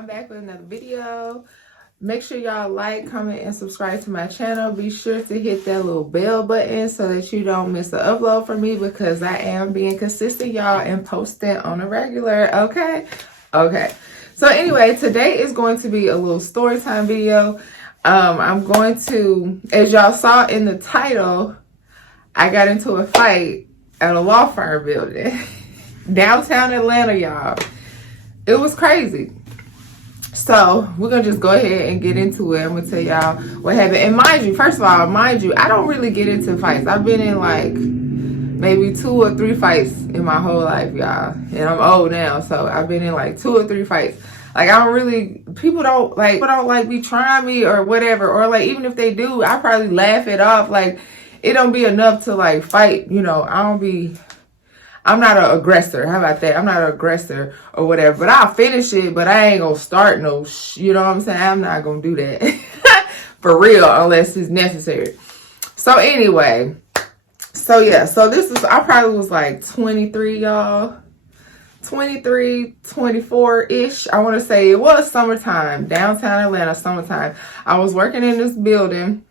I'm back with another video. Make sure y'all like, comment, and subscribe to my channel. Be sure to hit that little bell button so that you don't miss an upload from me, because I am being consistent, y'all, and posting on a regular. Okay. So anyway, today is going to be a little story time video. I'm going to, as y'all saw in the title, I got into a fight at a law firm building. Downtown Atlanta, y'all. It was crazy. So we're gonna just go ahead and get into it. I'm gonna tell y'all what happened. And mind you, first of all, I don't really get into fights. I've been in like maybe 2 or 3 fights in my whole life, y'all. And I'm old now, so I've been in like 2 or 3 fights. Like, I don't really, people don't like be trying me or whatever, or like even if they do, I probably laugh it off. Like, it don't be enough to like fight, you know. I'm not an aggressor. How about that? I'm not an aggressor or whatever. But I'll finish it, but I ain't gonna start no you know what I'm saying? I'm not gonna do that. For real, unless it's necessary. So anyway. So yeah. So this is, I probably was like 23, y'all. 23, 24-ish. I want to say it was summertime. Downtown Atlanta, summertime. I was working in this building.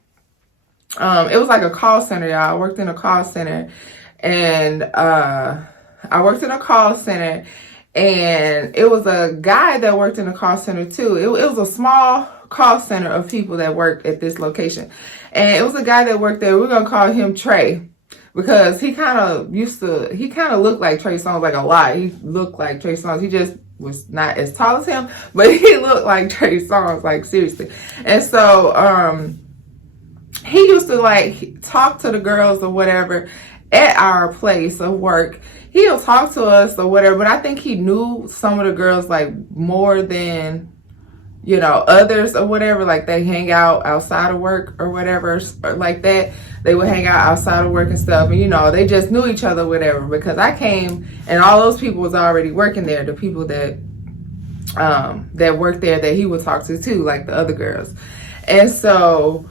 It was like a call center, y'all. I worked in a call center. And I worked in a call center, and it was a guy that worked in a call center too. It was a small call center of people that worked at this location. And it was a guy that worked there. We're going to call him Trey, because he kind of looked like Trey Songz, like a lot. He looked like Trey Songz. He just was not as tall as him, but he looked like Trey Songz, like seriously. And so he used to like talk to the girls or whatever at our place of work. He'll talk to us or whatever, but I think he knew some of the girls like more than, you know, others or whatever. Like, they hang out outside of work or whatever, or like that. They would hang out outside of work and stuff, and you know, they just knew each other or whatever, because I came and all those people was already working there, the people that worked there that he would talk to too, like the other girls. And so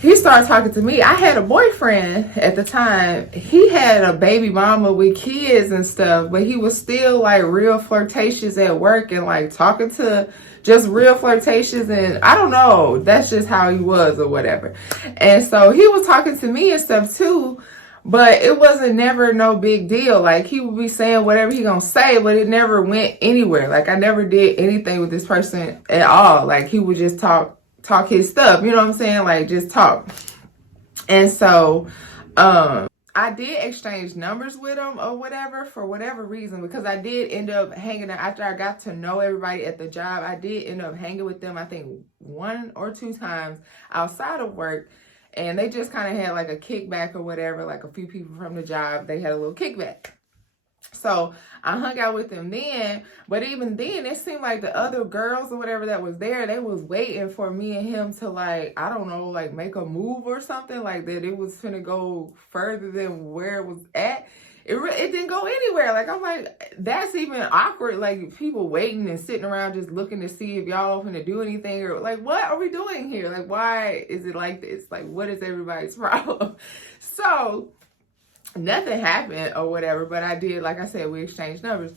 he started talking to me. I had a boyfriend at the time. He had a baby mama with kids and stuff, but he was still like real flirtatious at work and like talking to just real flirtatious. And I don't know, that's just how he was or whatever. And so he was talking to me and stuff too, but it wasn't never no big deal. Like, he would be saying whatever he gonna say, but it never went anywhere. Like, I never did anything with this person at all. Like, he would just talk his stuff, you know what I'm saying? Like, just talk. And so I did exchange numbers with him or whatever, for whatever reason, because I did end up hanging out after I got to know everybody at the job. I did end up hanging with them, I think 1 or 2 times outside of work, and they just kind of had like a kickback or whatever. Like, a few people from the job, they had a little kickback. So I hung out with them then, but even then, it seemed like the other girls or whatever that was there, they was waiting for me and him to, like, I don't know, like make a move or something like that. It was finna go further than where it was at. It didn't go anywhere. Like, I'm like, that's even awkward. Like, people waiting and sitting around just looking to see if y'all finna do anything, or like, what are we doing here? Like, why is it like this? Like, what is everybody's problem? So nothing happened or whatever, but I did, like I said, we exchanged numbers.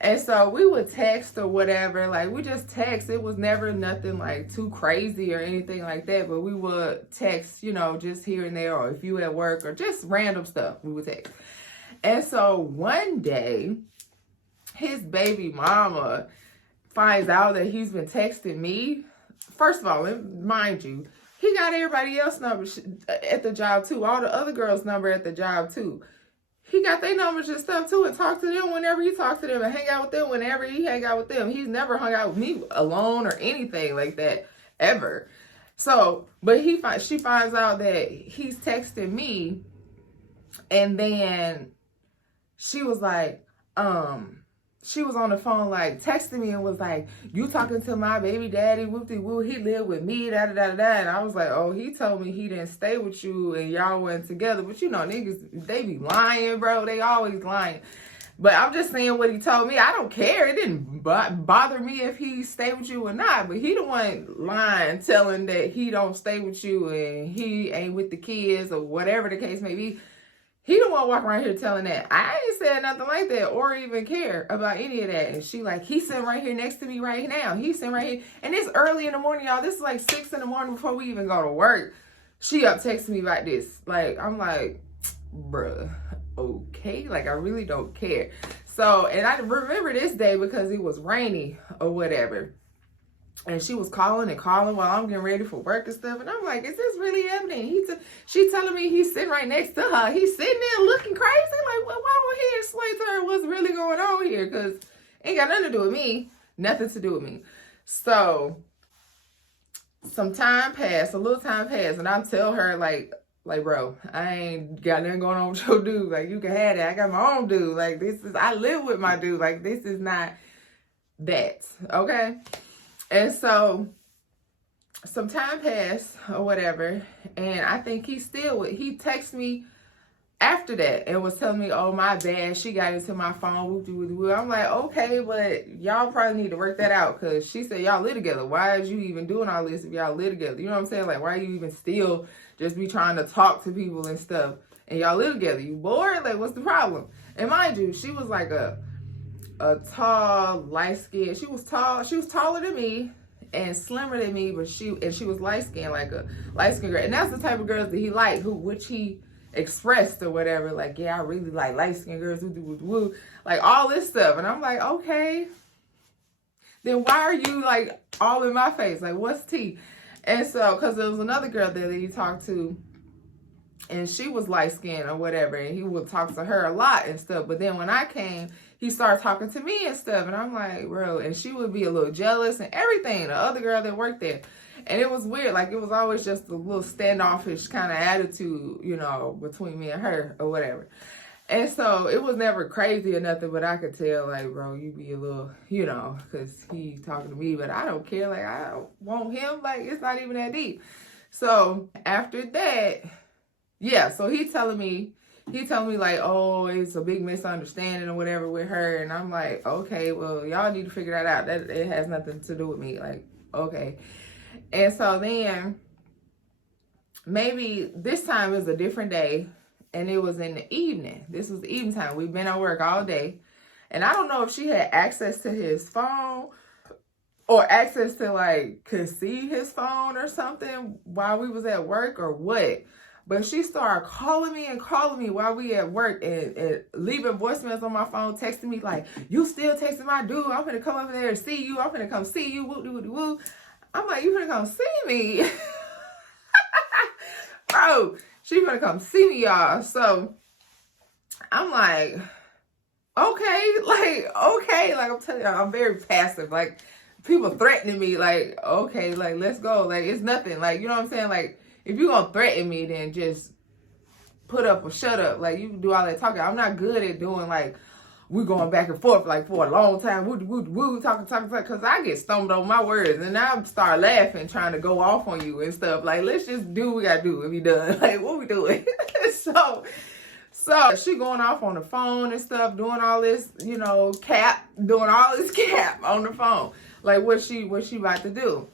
And so we would text or whatever. Like, we just text. It was never nothing like too crazy or anything like that, but we would text, you know, just here and there, or if you at work, or just random stuff, we would text. And so one day, his baby mama finds out that he's been texting me. First of all, mind you, he got everybody else's number at the job too. All the other girls' number at the job too. He got their numbers and stuff too, and talked to them whenever he talked to them, and hang out with them whenever he hang out with them. He's never hung out with me alone or anything like that, ever. So, but she finds out that he's texting me, and then she was like, she was on the phone, like, texting me and was like, you talking to my baby daddy, whoop-de-woo, he lived with me, da-da-da-da-da. And I was like, oh, he told me he didn't stay with you and y'all went together. But you know, niggas, they be lying, bro. They always lying. But I'm just saying what he told me. I don't care. It didn't bother me if he stayed with you or not. But he the one lying, telling that he don't stay with you and he ain't with the kids or whatever the case may be. He don't want to walk around here telling that. I ain't said nothing like that or even care about any of that. And she like, he's sitting right here next to me right now. He's sitting right here. And it's early in the morning, y'all. This is like 6 in the morning before we even go to work. She up texting me like this. Like, I'm like, bruh, okay. Like, I really don't care. So, and I remember this day because it was rainy or whatever. And she was calling and calling while I'm getting ready for work and stuff. And I'm like, is this really happening? She telling me he's sitting right next to her. He's sitting there looking crazy. Like, well, why would he explain to her what's really going on here? Because it ain't got nothing to do with me. Nothing to do with me. So, some time passed. A little time passed. And I tell her, like, bro, I ain't got nothing going on with your dude. Like, you can have that. I got my own dude. Like, I live with my dude. Like, this is not that. Okay? And so some time passed or whatever, and I think he texted me after that and was telling me, oh, my bad, she got into my phone. I'm like, okay, but y'all probably need to work that out, because she said y'all live together. Why is you even doing all this if y'all live together? You know what I'm saying? Like, why are you even still just be trying to talk to people and stuff and y'all live together? You bored? Like, what's the problem? And mind you, she was like a tall, light-skinned. She was taller than me and slimmer than me, but she was light-skinned, like a light-skinned girl. And that's the type of girls that he liked, which he expressed or whatever. Like, yeah, I really like light-skinned girls, like all this stuff. And I'm like, okay, then why are you like all in my face? Like, what's tea? And so, because there was another girl there that he talked to, and she was light-skinned or whatever, and he would talk to her a lot and stuff. But then when I came, he started talking to me and stuff, and I'm like, bro, and she would be a little jealous and everything, the other girl that worked there. And it was weird. Like, it was always just a little standoffish kind of attitude, you know, between me and her or whatever. And so it was never crazy or nothing, but I could tell, like, bro, you be a little, you know, because he talking to me, but I don't care. Like, I don't want him. Like, it's not even that deep. So after that, yeah, so he telling me like, oh, it's a big misunderstanding or whatever with her. And I'm like, okay, well, y'all need to figure that out. That it has nothing to do with me. Like, okay. And so then maybe this time is a different day, and it was in the evening. This was the evening time. We've been at work all day. And I don't know if she had access to his phone or access to, like, could see his phone or something while we was at work or what. But she started calling me while we at work and leaving voicemails on my phone, texting me like, you still texting my dude? I'm gonna come over there and see you. I'm gonna come see you. Woo. I'm like, you gonna come see me? Bro, she gonna come see me, y'all. So I'm like, okay. Like, I'm telling you, I'm very passive. Like, people threatening me, like, okay, like, let's go. Like, it's nothing. Like, you know what I'm saying? Like, if you're going to threaten me, then just put up or shut up. Like, you can do all that talking. I'm not good at doing, like, we're going back and forth, like, for a long time. Woo, talking, because I get stumbled over my words. And I start laughing, trying to go off on you and stuff. Like, let's just do what we got to do and be done. Like, what we doing? So she going off on the phone and stuff, doing all this, you know, doing all this cap on the phone. Like, what she about to do.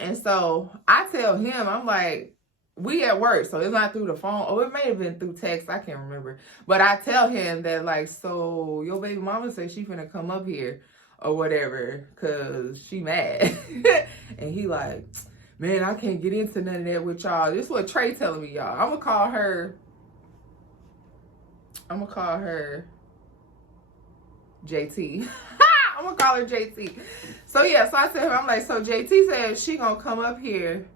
And so I tell him, I'm like, we at work, so it's not through the phone. Oh, it may have been through text. I can't remember. But I tell him that, like, so your baby mama said she finna come up here or whatever because she mad. And he like, man, I can't get into none of that with y'all. This is what Trey telling me, y'all. I'm gonna call her JT. I'm gonna call her JT. So yeah, so I said, I'm like, so JT said she gonna come up here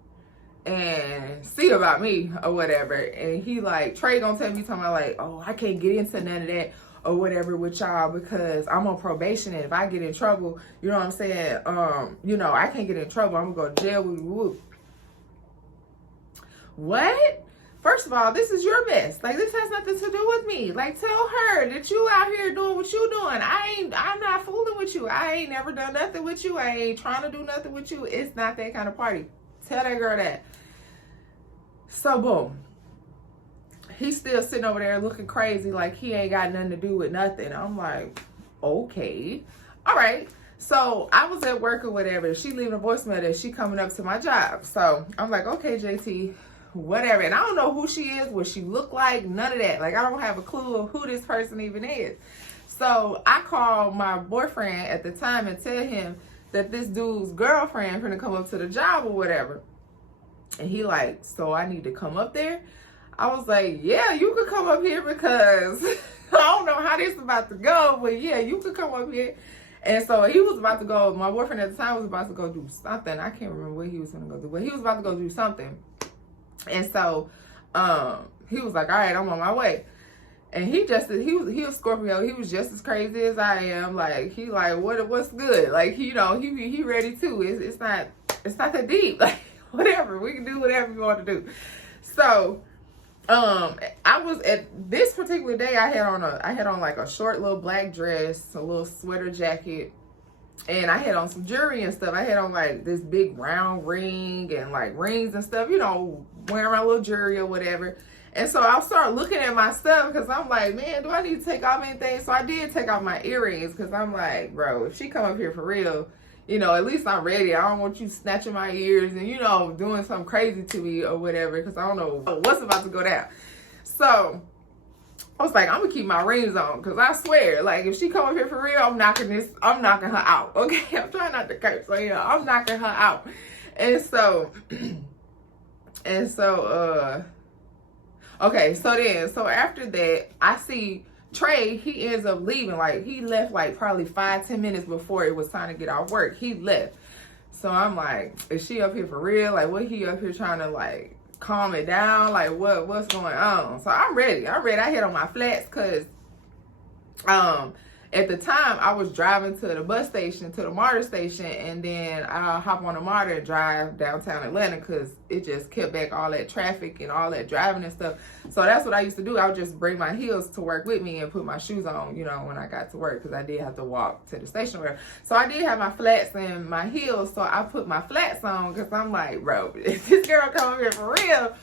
and see about me or whatever. And he like, Trey gonna tell me, talking about like, oh, I can't get into none of that or whatever with y'all because I'm on probation, and if I get in trouble, you know what I'm saying, you know, I can't get in trouble, I'm gonna go to jail. Woo. What? First of all, this is your mess. Like, this has nothing to do with me. Like, tell her that you out here doing what you doing. I'm not fooling with you. I ain't never done nothing with you. I ain't trying to do nothing with you. It's not that kind of party. Tell that girl that. So, boom. He's still sitting over there looking crazy like he ain't got nothing to do with nothing. I'm like, okay. All right. So, I was at work or whatever. She leaving a voicemail that she coming up to my job. So, I'm like, okay, JT, whatever. And I don't know who she is, what she look like, none of that. Like, I don't have a clue of who this person even is. So I called my boyfriend at the time and tell him that this dude's girlfriend finna come up to the job or whatever. And he like, so I need to come up there? I was like, yeah, you could come up here because I don't know how this is about to go, but yeah, you could come up here. And so he was about to go, my boyfriend at the time was about to go do something. I can't remember what he was going to go do, but he was about to go do something. And so he was like, all right, I'm on my way. And he was Scorpio. He was just as crazy as I am. Like, he like, what's good? Like, you know, he ready too. It's not that deep. Like, whatever, we can do whatever you want to do. So I was at this particular day, I had on like a short little black dress, a little sweater jacket, and I had on some jewelry and stuff. I had on like this big round ring and like rings and stuff, you know, wearing my little jewelry or whatever. And so I started looking at my stuff because I'm like, man, do I need to take off anything? So I did take off my earrings because I'm like, bro, if she come up here for real, you know, at least I'm ready. I don't want you snatching my ears and, you know, doing something crazy to me or whatever, because I don't know what's about to go down. So I was like, I'm gonna keep my rings on, because I swear, like, if she come up here for real, I'm knocking her out. Okay, I'm trying not to curse, so yeah, I'm knocking her out. And so okay, so after that, I see Trey, he ends up leaving. Like, he left like probably 5-10 minutes before it was time to get off work. He left. So I'm like, is she up here for real? Like, what he up here trying to like calm it down? Like, what's going on? So I'm ready. I had on my flats because at the time I was driving to the bus station, to the MARTA station, and then I'll hop on the MARTA and drive downtown Atlanta because it just kept back all that traffic and all that driving and stuff. So that's what I used to do. I would just bring my heels to work with me and put my shoes on, you know, when I got to work, because I did have to walk to the station or whatever. So I did have my flats and my heels, so I put my flats on because I'm like, bro, if this girl come over here for real,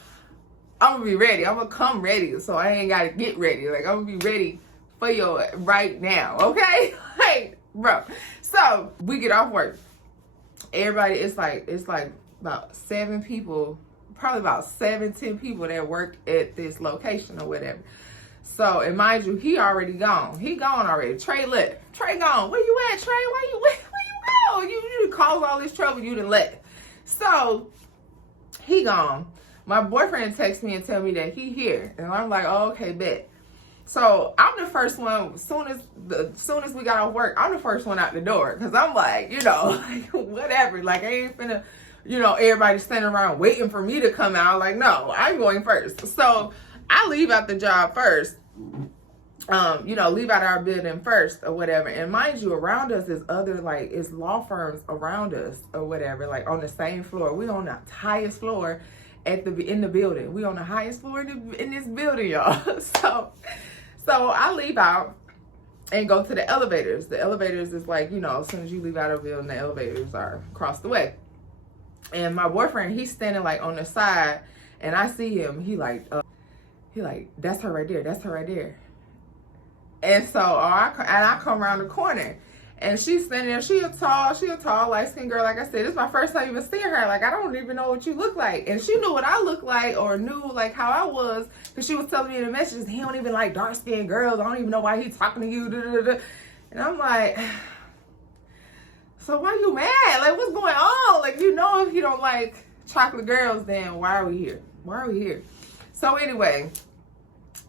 I'm gonna be ready. I'm gonna come ready, so I ain't gotta get ready. Like, I'm gonna be ready for you right now, okay? Like, bro. So we get off work. Everybody, it's like about 7 people, probably about 7-10 people that work at this location or whatever. So, and mind you, he already gone. He gone already. Trey left. Trey gone. Where you at, Trey? Where you go? You caused all this trouble. You done left. So he gone. My boyfriend texts me and tell me that he here, and I'm like, oh, okay, bet. So I'm the first one. As soon as we got off work, I'm the first one out the door, because I'm like, you know, like, whatever. Like, I ain't finna, you know, everybody standing around waiting for me to come out. Like, no, I'm going first. So I leave out the job first. You know, leave out our building first or whatever. And mind you, around us is other, like, it's law firms around us or whatever, like on the same floor. We on the highest floor in the building. We on the highest floor in this building, y'all. So I leave out and go to the elevators. The elevators is like, you know, as soon as you leave out of the building, the elevators are across the way. And my boyfriend, he's standing like on the side, and I see him. He like, that's her right there. That's her right there. And so I come around the corner, and she's standing there. She a tall, light-skinned girl. Like I said, this is my first time even seeing her. Like, I don't even know what you look like. And she knew what I look like, or knew like how I was, because she was telling me in the messages, he don't even like dark-skinned girls. I don't even know why he's talking to you. Da, da, da. And I'm like, so why you mad? Like, what's going on? Like, you know, if you don't like chocolate girls, then why are we here? Why are we here? So anyway,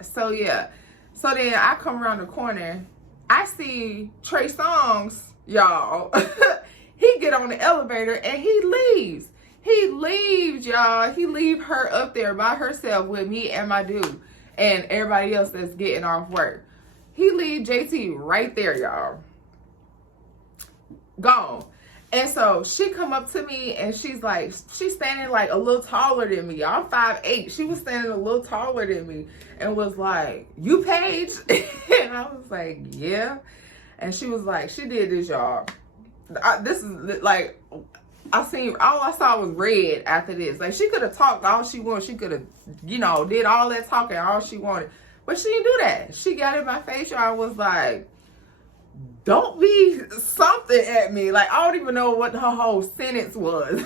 so yeah. So then I come around the corner. I see Trey Songz, y'all. He get on the elevator and he leaves. He leaves, y'all. He leave her up there by herself with me and my dude and everybody else that's getting off work. He leave JT right there, y'all. Gone. And so she come up to me and she's standing like a little taller than me. I'm 5'8". She was standing a little taller than me and was like, you Paige? And I was like, yeah. And she was like, she did this, y'all. This is like, all I saw was red after this. Like, she could have talked all she wanted. She could have, you know, did all that talking all she wanted. But she didn't do that. She got in my face, y'all. I was like, don't be something at me. Like, I don't even know what her whole sentence was.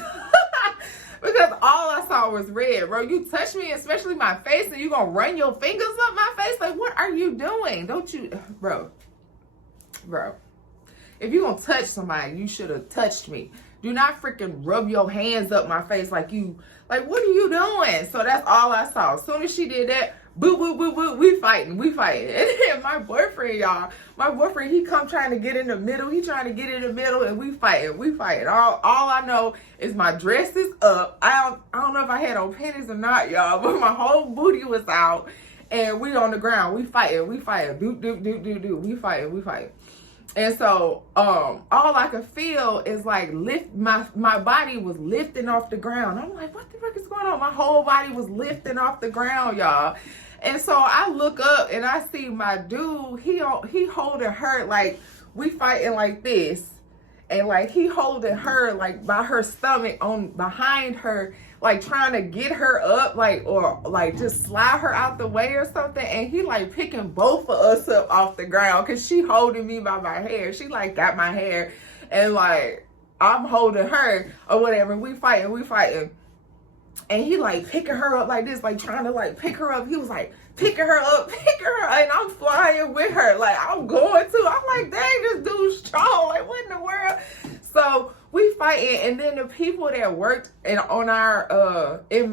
Because all I saw was red, bro. You touch me, especially my face, and you gonna run your fingers up my face? Like, what are you doing? Don't you, bro. If you gonna touch somebody, you should have touched me. Do not freaking rub your hands up my face like what are you doing? So that's all I saw. As soon as she did that, boo, boo, boo, boo, we fighting. And then my boyfriend, he come trying to get in the middle. He trying to get in the middle, and we fighting. All I know is my dress is up. I don't know if I had on panties or not, y'all, but my whole booty was out, and we on the ground. We fighting. Do. We fighting. And so, all I could feel is like my body was lifting off the ground. I'm like, what the fuck is going on? My whole body was lifting off the ground, y'all. And so I look up and I see my dude, he holding her, like, we fighting like this. And like, he holding her like by her stomach behind her, like trying to get her up, like, or like just slide her out the way or something. And he like picking both of us up off the ground, because she holding me by my hair. She like got my hair, and like I'm holding her or whatever. We fighting. And he like picking her up like this, like trying to like pick her up. He was like picking her up, and I'm flying with her. Like, I'm going too. I'm like, dang, this dude's strong. Like, what in the world? So we fighting, and then the people that worked in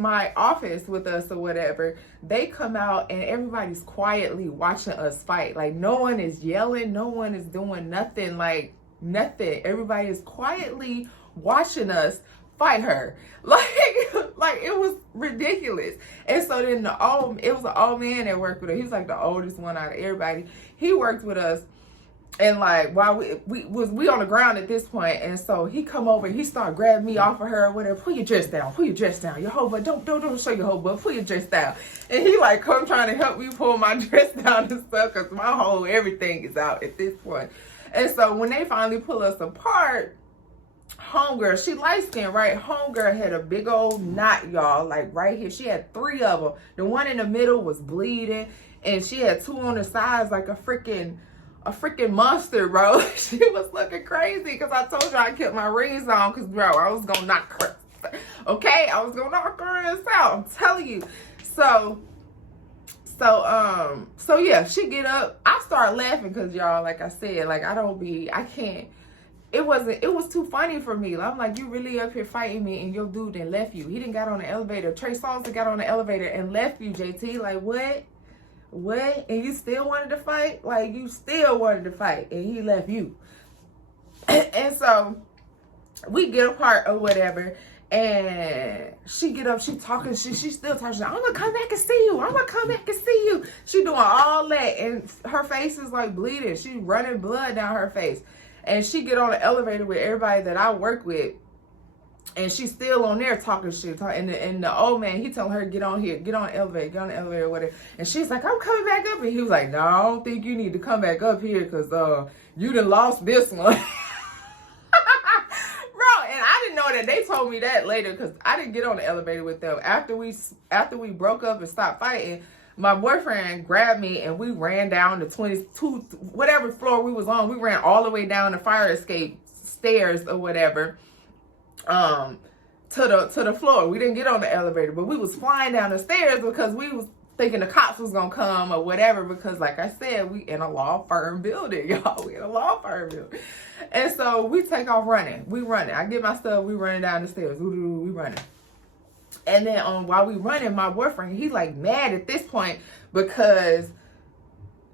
my office with us or whatever, they come out and everybody's quietly watching us fight. Like, no one is yelling, no one is doing nothing, like nothing. Everybody is quietly watching us fight her. Like it was ridiculous. And so then it was an old man that worked with her. He was like the oldest one out of everybody. He worked with us. And like, while we on the ground at this point, and so he come over and he started grabbing me off of her or whatever. Pull your dress down. Your whole butt. Don't show your whole butt. Pull your dress down. And he like come trying to help me pull my dress down and stuff, because my whole everything is out at this point. And so when they finally pull us apart, homegirl, she light skinned, right? Homegirl had a big old knot, y'all, like right here. She had 3 of them. The one in the middle was bleeding, and she had 2 on the sides, like a freaking monster, bro. She was looking crazy, because I told you I kept my rings on, because, bro, I was gonna knock her. Okay, I was gonna knock her ass out. I'm telling you. So yeah, she get up. I start laughing, because, y'all, like I said, like I can't. It was too funny for me. I'm like, you really up here fighting me, and your dude done left you. He didn't got on the elevator. Trey Songz got on the elevator and left you, JT. Like, what? And you still wanted to fight? Like, you still wanted to fight, and he left you. And so we get apart or whatever, and she get up, she talking, she still talking. I'm gonna come back and see you. She doing all that, and her face is like bleeding. She running blood down her face. And she get on the elevator with everybody that I work with, and she's still on there talking shit. And the old man, he telling her, get on the elevator, whatever. And she's like, I'm coming back up. And he was like, no, I don't think you need to come back up here, because you done lost this one. Bro, and I didn't know that. They told me that later, because I didn't get on the elevator with them. After we broke up and stopped fighting, my boyfriend grabbed me, and we ran down the 22, whatever floor we was on. We ran all the way down the fire escape stairs or whatever, to the floor. We didn't get on the elevator, but we was flying down the stairs, because we was thinking the cops was gonna come or whatever, because like I said, we in a law firm building, y'all. We in a law firm building. And so we take off running. We running. I get my stuff. We running down the stairs. We running. And then while we running, my boyfriend, he like mad at this point, because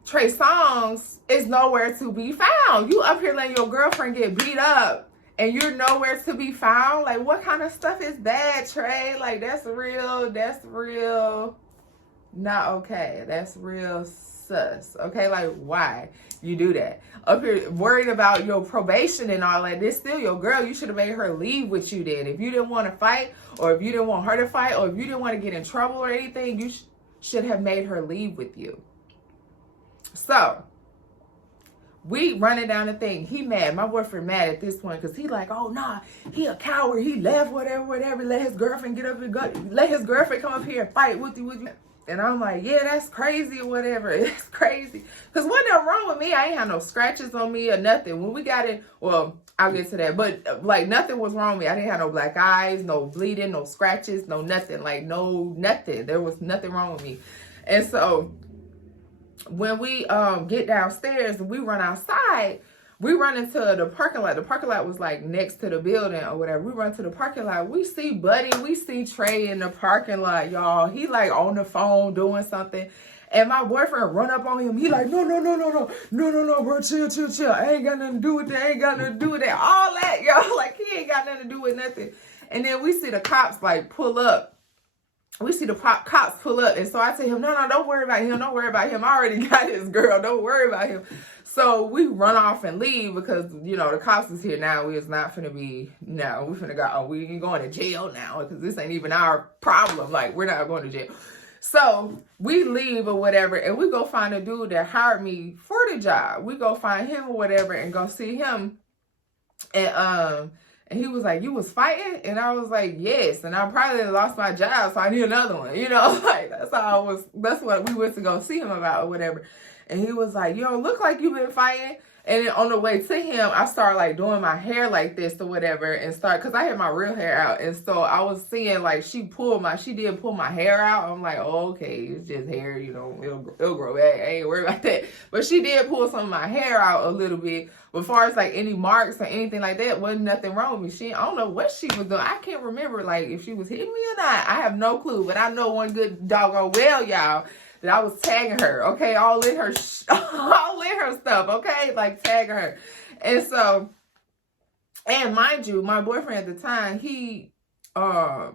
Trey Songz is nowhere to be found. You up here letting your girlfriend get beat up, and you're nowhere to be found. Like, what kind of stuff is that, Trey? Like, that's real not okay. That's real sus. Okay, like, why you do that? Up here worried about your probation and all that. This still your girl. You should have made her leave with you then. If you didn't want to fight, or if you didn't want her to fight, or if you didn't want to get in trouble or anything, you should have made her leave with you. So we running down the thing. He mad. My boyfriend mad at this point, because he like, oh nah, he a coward. He left, whatever. Let his girlfriend get up and go. Let his girlfriend come up here and fight with you. And I'm like, yeah, that's crazy or whatever. It's crazy. Because wasn't nothing wrong with me. I ain't had no scratches on me or nothing. When we got in, well, I'll get to that. But like nothing was wrong with me. I didn't have no black eyes, no bleeding, no scratches, no nothing. Like no nothing. There was nothing wrong with me. And so when we get downstairs and we run outside, we run into the parking lot. The parking lot was like next to the building or whatever. We run to the parking lot. We see Buddy. We see Trey in the parking lot, y'all. He like on the phone doing something. And my boyfriend run up on him. He like, no, bro, chill. I ain't got nothing to do with that. All that, y'all. Like, he ain't got nothing to do with nothing. And then we see the cops like pull up. Cops pull up. And so I tell him, no, don't worry about him. I already got his girl. Don't worry about him. So we run off and leave because, you know, the cops is here now. We is not finna be, no, we finna go, we ain't going to jail now because this ain't even our problem. Like, we're not going to jail. So we leave or whatever, and we go find a dude that hired me for the job. We go find him or whatever and go see him. And he was like, you was fighting? And I was like, yes. And I probably lost my job, so I need another one. You know, like that's what we went to go see him about or whatever. And he was like, you don't look like you've been fighting. And then on the way to him, I started like doing my hair like this or whatever and because I had my real hair out. And so I was seeing like she did pull my hair out. I'm like, oh, okay, it's just hair, you know, it'll grow back. I ain't worried about that. But she did pull some of my hair out a little bit. But as far as like any marks or anything like that, wasn't nothing wrong with me. I don't know what she was doing. I can't remember like if she was hitting me or not. I have no clue. But I know one good doggone well, y'all, that I was tagging her, okay, all in her stuff, okay, like tagging her. And so, and mind you, my boyfriend at the time, he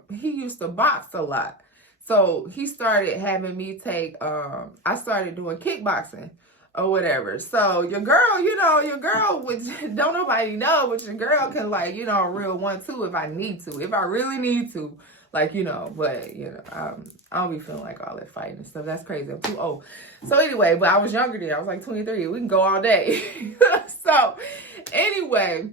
used to box a lot. So he started having me take, I started doing kickboxing or whatever. So your girl, which don't nobody know, but your girl can like, you know, real 1-2 if I need to, if I really need to. Like, you know, but, you know, I don't be feeling like all that fighting and stuff. That's crazy. I'm too old. So anyway, but I was younger then. I was like 23. We can go all day. So anyway,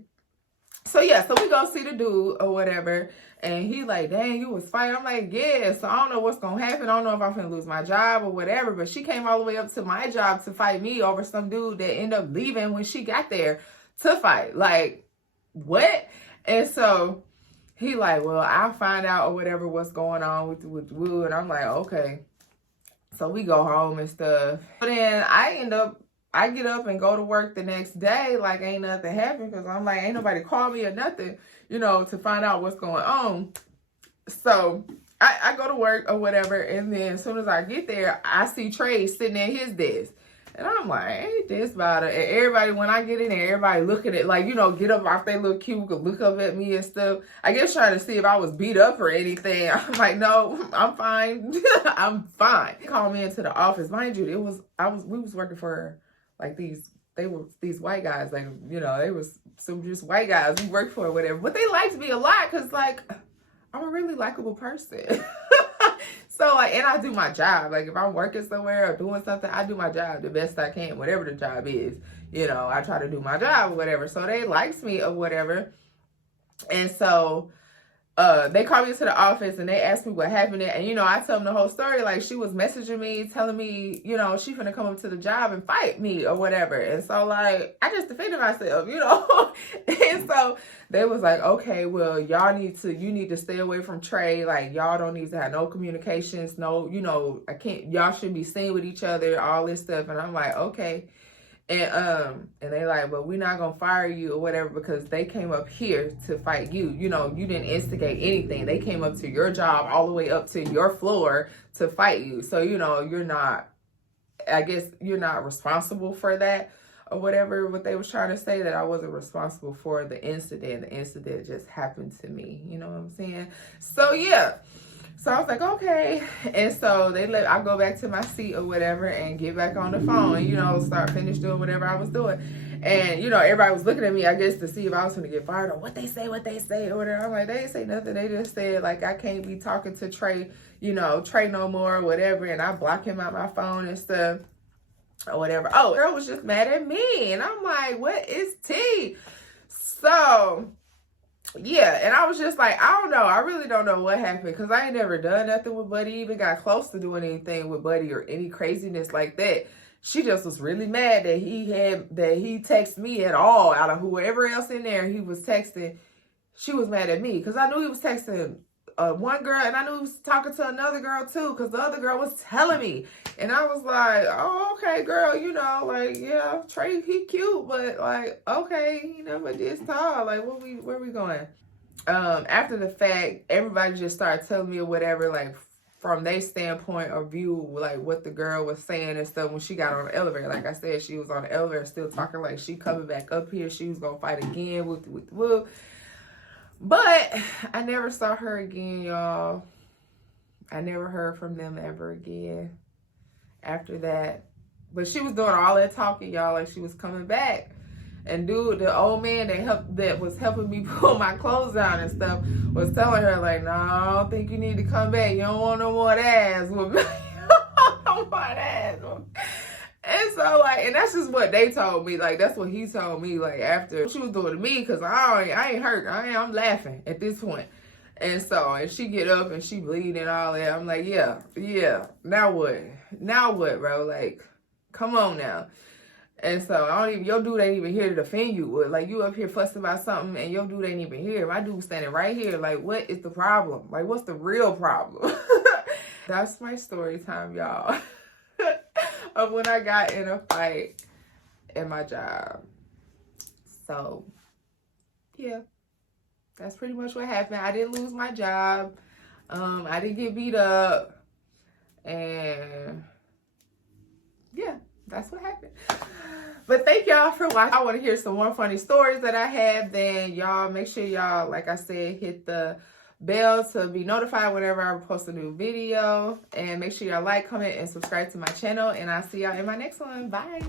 so yeah, so we go see the dude or whatever. And he like, dang, you was fighting. I'm like, yeah. So I don't know what's going to happen. I don't know if I'm going to lose my job or whatever. But she came all the way up to my job to fight me over some dude that ended up leaving when she got there to fight. Like, what? And so he like, well, I'll find out or whatever what's going on with Woo. And I'm like, okay. So we go home and stuff. But then I get up and go to work the next day like ain't nothing happened because I'm like, ain't nobody call me or nothing, you know, to find out what's going on. So I go to work or whatever. And then as soon as I get there, I see Trey sitting at his desk. And I'm like, ain't this about it? And everybody, when I get in there, everybody looking at, like, you know, get up off their little cubicle, look up at me and stuff. I guess trying to see if I was beat up or anything. I'm like, no, I'm fine. I'm fine. They called me into the office. Mind you, we was working for, like, these white guys. Like, you know, they was some just white guys we worked for or whatever. But they liked me a lot because, like, I'm a really likable person. So, like, and I do my job. Like, if I'm working somewhere or doing something, I do my job the best I can, whatever the job is. You know, I try to do my job or whatever. So they likes me or whatever. And so they called me into the office and they asked me what happened. And, you know, I tell them the whole story. Like, she was messaging me, telling me, you know, she finna come up to the job and fight me or whatever. And so, like, I just defended myself, you know. And so they was like, okay, well, you need to stay away from Trey. Like, y'all don't need to have no communications, no, you know, y'all shouldn't be seen with each other, all this stuff. And I'm like, okay. And they like, well, we're not gonna fire you or whatever because they came up here to fight you. You know, you didn't instigate anything. They came up to your job all the way up to your floor to fight you. So, you know, you're not responsible for that or whatever. What they was trying to say, that I wasn't responsible for the incident. The incident just happened to me. You know what I'm saying? So yeah. So I was like, okay. And so I go back to my seat or whatever and get back on the phone and, you know, finish doing whatever I was doing. And, you know, everybody was looking at me, I guess, to see if I was going to get fired or what they say or whatever. I'm like, they didn't say nothing. They just said, like, I can't be talking to Trey no more or whatever. And I block him out my phone and stuff or whatever. Oh, girl was just mad at me. And I'm like, what is tea? So yeah, and I was just like, I don't know. I really don't know what happened because I ain't never done nothing with Buddy, even got close to doing anything with Buddy or any craziness like that. She just was really mad that he texted me at all out of whoever else in there he was texting. She was mad at me because I knew he was texting one girl and I knew he was talking to another girl too because the other girl was telling me. And I was like, oh, okay, girl, you know, like, yeah, Trey, he cute, but like, okay, you know, but this tall, like, where we going? After the fact, everybody just started telling me or whatever, like, from their standpoint or view, like what the girl was saying and stuff when she got on the elevator. Like I said, she was on the elevator still talking like she coming back up here. She was gonna fight again with. But I never saw her again, y'all. I never heard from them ever again after that. But she was doing all that talking, y'all, like she was coming back. And dude, the old man that was helping me pull my clothes down and stuff was telling her, like, no, I don't think you need to come back. You don't want no more ass with me. No more ass. And so, like, and that's just what they told me. Like, that's what he told me, like, after she was doing to me, because I ain't hurt. I'm laughing at this point. And so, and she get up and she bleeding and all that. I'm like, yeah. Now what? Now what, bro? Like, come on now. And so, your dude ain't even here to defend you. Like, you up here fussing about something and your dude ain't even here. My dude standing right here. Like, what is the problem? Like, what's the real problem? That's my story time, y'all. Of when I got in a fight at my job. So, yeah. That's pretty much what happened. I didn't lose my job. I didn't get beat up. And, yeah, that's what happened. But thank y'all for watching. I want to hear some more funny stories that I have. Then y'all make sure y'all, like I said, hit the bell to be notified whenever I post a new video. And make sure y'all like, comment, and subscribe to my channel. And I'll see y'all in my next one. Bye.